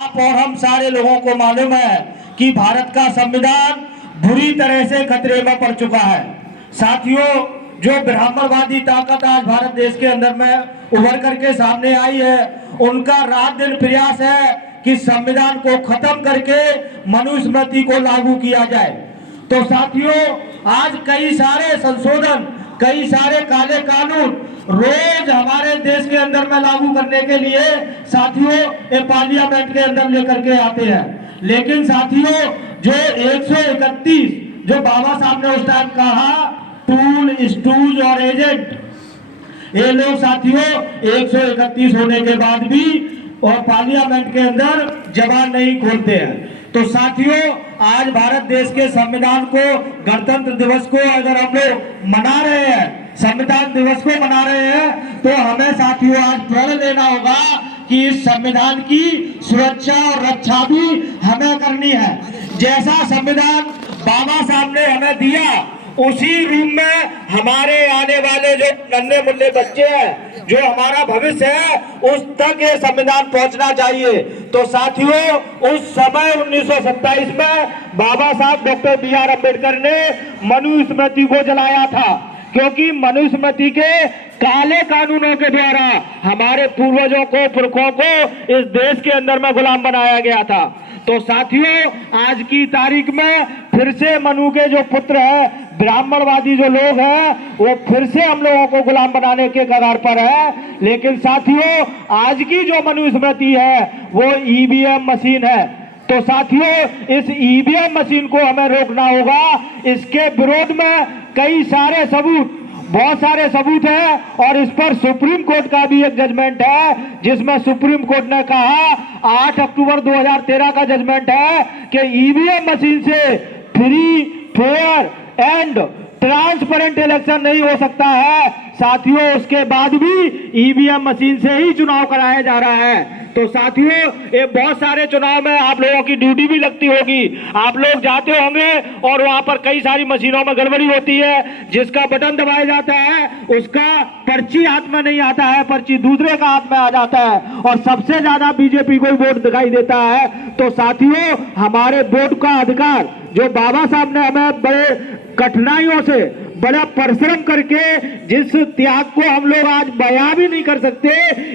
आप और हम सारे लोगों को मालूम है कि भारत का संविधान बुरी तरह से खतरे में पड़ चुका है। साथियों, जो ब्राह्मणवादी ताकत आज भारत देश के अंदर में उभर करके सामने आई है, उनका रात दिन प्रयास है कि संविधान को खत्म करके मनुस्मृति को लागू किया जाए। तो साथियों, आज कई सारे संशोधन, कई सारे काले कानून रोज हमारे देश के अंदर में लागू करने के लिए साथियों ये पार्लियामेंट के अंदर लेकर के आते हैं। लेकिन साथियों, जो 131 जो बाबा साहब ने उस टाइम कहा, टूल स्टूज और एजेंट, ये लोग साथियों 131 होने के बाद भी और पार्लियामेंट के अंदर जबान नहीं खोलते हैं। तो साथियों, आज भारत देश के संविधान को, गणतंत्र दिवस को अगर हम लोग मना रहे हैं, संविधान दिवस को मना रहे हैं, तो हमें साथियों आज प्रण लेना होगा कि इस संविधान की सुरक्षा और रक्षा भी हमें करनी है। जैसा संविधान बाबा साहब ने हमें दिया, उसी रूम में हमारे आने वाले जो नन्हे मुन्ने बच्चे हैं, जो हमारा भविष्य है, उस तक ये संविधान पहुंचना चाहिए। तो साथियों, उस समय 1927 में बाबा साहब डॉक्टर बी.आर. अम्बेडकर ने मनुस्मृति को जलाया था, क्योंकि मनुस्मृति के काले कानूनों के द्वारा हमारे पूर्वजों को, पुरखों को इस देश के अंदर में गुलाम बनाया गया था। तो साथियों, आज की तारीख में फिर से मनु के जो पुत्र है, ब्राह्मणवादी जो लोग हैं, वो फिर से हम लोगों को गुलाम बनाने के कगार पर है। लेकिन साथियों, आज की जो मनुस्मृति है वो ईवीएम मशीन है। तो साथियों, इस ईवीएम मशीन को हमें रोकना होगा। इसके विरोध में कई सारे सबूत, बहुत सारे सबूत हैं, और इस पर सुप्रीम कोर्ट का भी एक जजमेंट है, जिसमें सुप्रीम कोर्ट ने कहा, 8 अक्टूबर 2013 का जजमेंट है कि ईवीएम मशीन से free, fair and transparent election नहीं हो सकता है। साथियों, उसके बाद भी ईवीएम मशीन से ही चुनाव कराया जा रहा है। तो साथियों, ये बहुत सारे चुनाव में आप लोगों की ड्यूटी भी लगती होगी, आप लोग जाते होंगे और वहां पर कई सारी मशीनों में गड़बड़ी होती है। जिसका बटन दबाया जाता है उसका पर्ची हाथ में नहीं आता है, पर्ची दूसरे का हाथ में आ जाता है, और सबसे ज्यादा बीजेपी को वोट दिखाई देता है। तो साथियों, हमारे वोट का अधिकार जो बाबा साहब ने हमें बड़े कठिनाइयों से, बड़ा परिश्रम करके, जिस त्याग को हम लोग आज बयां भी नहीं कर सकते,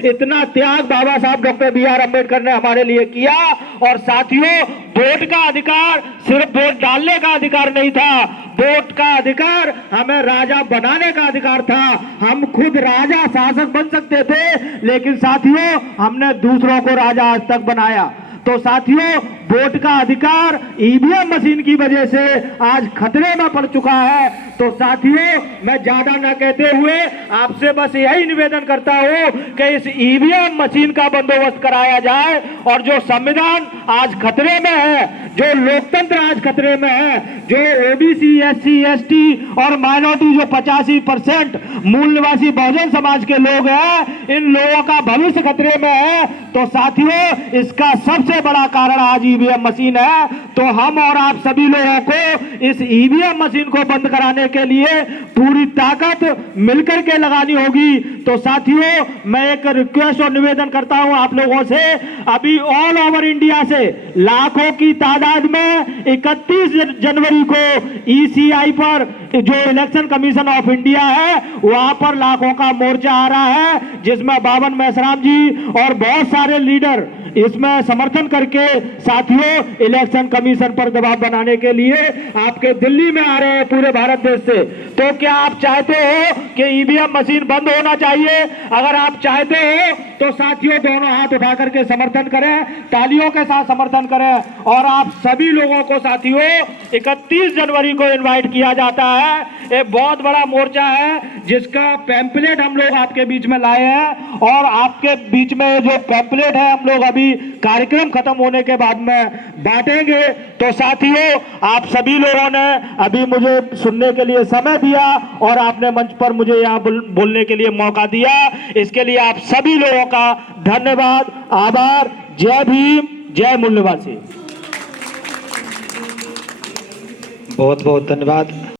इतना त्याग बाबा साहब डॉक्टर बी.आर. अम्बेडकर ने हमारे लिए किया। और साथियों, वोट का अधिकार सिर्फ वोट डालने का अधिकार नहीं था, वोट का अधिकार हमें राजा बनाने का अधिकार था। हम खुद राजा शासक बन सकते थे, लेकिन साथियों, हमने दूसरों को राजा आज तक बनाया। तो साथियों, वोट का अधिकार ईवीएम मशीन की वजह से आज खतरे में पड़ चुका है। तो साथियों, मैं ज्यादा न कहते हुए आपसे बस यही निवेदन करता हूं कि इस ईवीएम मशीन का बंदोबस्त कराया जाए, और जो संविधान आज खतरे में है, जो लोकतंत्र आज खतरे में है, जो ओबीसी, एससी, एसटी और माइनॉरिटी जो 85% मूल निवासी बहुजन समाज के लोग हैं, इन लोगों का भविष्य खतरे में है। तो साथियों, इसका सबसे बड़ा कारण आज ईवीएम मशीन है। तो हम और आप सभी लोगों को इस ईवीएम मशीन को बंद कराने के लिए पूरी ताकत मिलकर के लगानी होगी। तो साथियों, मैं एक रिक्वेस्ट और निवेदन करता हूं आप लोगों से, अभी ऑल ओवर इंडिया से लाखों की तादाद में 31 जनवरी को ईसीआई पर, जो इलेक्शन कमीशन ऑफ इंडिया है, वहां पर लाखों का मोर्चा आ रहा है, जिसमें बावन मेश्राम जी और बहुत सारे लीडर इसमें समर्थन करके साथियों इलेक्शन कमीशन पर दबाव बनाने के लिए आपके दिल्ली में आ रहे हैं पूरे भारत देश से। तो क्या आप चाहते हो कि ईवीएम मशीन बंद होना चाहिए? अगर आप चाहते हो तो साथियों, दोनों हाथ उठा करके समर्थन करें, तालियों के साथ समर्थन करें। और आप सभी लोगों को साथियों 31 जनवरी को इनवाइट किया जाता है। एक बहुत बड़ा मोर्चा है, जिसका पैम्पलेट हम लोग आपके बीच में लाए हैं, और आपके बीच में जो पैम्पलेट है हम लोग अभी कार्यक्रम खत्म होने के बाद में बांटेंगे। तो साथियों, आप सभी लोगों ने अभी मुझे सुनने के लिए समय दिया, और आपने मंच पर मुझे यहाँ बोलने के लिए मौका दिया, इसके लिए आप सभी लोगों का धन्यवाद, आभार। जय भीम, जय मूल निवासी। बहुत बहुत धन्यवाद।